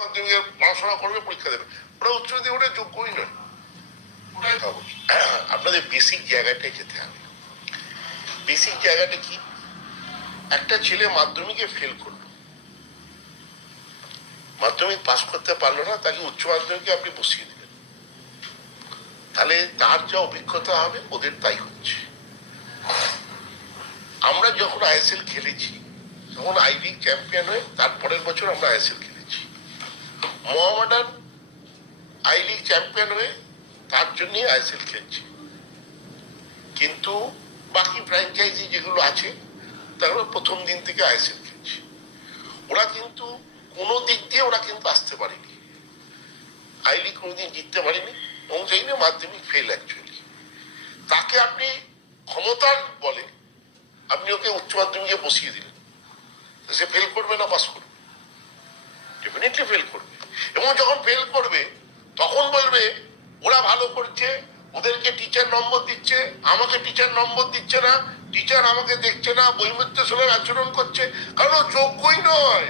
মাধ্যমিকের পড়াশোনা করবে, পরীক্ষা দেবে, ওরা উচ্চ মাধ্যমিক যোগ্যই নয়। আপনাদের বেসিক জায়গাটাই যেতে হবে। বেসিক জায়গাটা কি? একটা ছেলে মাধ্যমিকে ফেল করলো, মাধ্যমিক পাস করতে পারলো না, তাকে উচ্চ মাধ্যমিকে আপনি বসিয়ে দিলেন, তাহলে তার যা অভিজ্ঞতা হবে ওদের তাই হচ্ছে। আমরা যখন আইএসএল খেলেছি তখন আই লিগ চ্যাম্পিয়ন হয়ে তারপরের বছর আমরা আইএসএল খেলেছি, মোহামেডান আই লিগ চ্যাম্পিয়ন হয়ে তার জন্যই আইএসএল খেলছি। কিন্তু বাকি ফ্র্যাঞ্চাইজি যেগুলো আছে তারা প্রথম দিন থেকে আইএসএল খেলছে। ওরা কিন্তু কোনো দিক দিয়ে ওরা কিন্তু আসতে পারেনি, আই লিগ কোনোদিন জিততে পারেনি, এবং সেই নিয়ে মাধ্যমিক ফেল অ্যাকচুয়ালি। তাকে আপনি ক্ষমতার বলে আপনি ওকে উচ্চ মাধ্যমিকে বসিয়ে দিলেন, সে ফেল করবে না পাস করবে? ডেফিনেটলি ফেল করবে। এবং যখন ফেল করবে তখন বলবে ওরা ভালো করছে, ওদেরকে টিচার নম্বর দিচ্ছে, আমাকে টিচার নম্বর দিচ্ছে না, টিচার আমাকে দেখছে না, বৈমিত্র সুলভ আচরণ করছে, কারণ যোগ্যই নয়।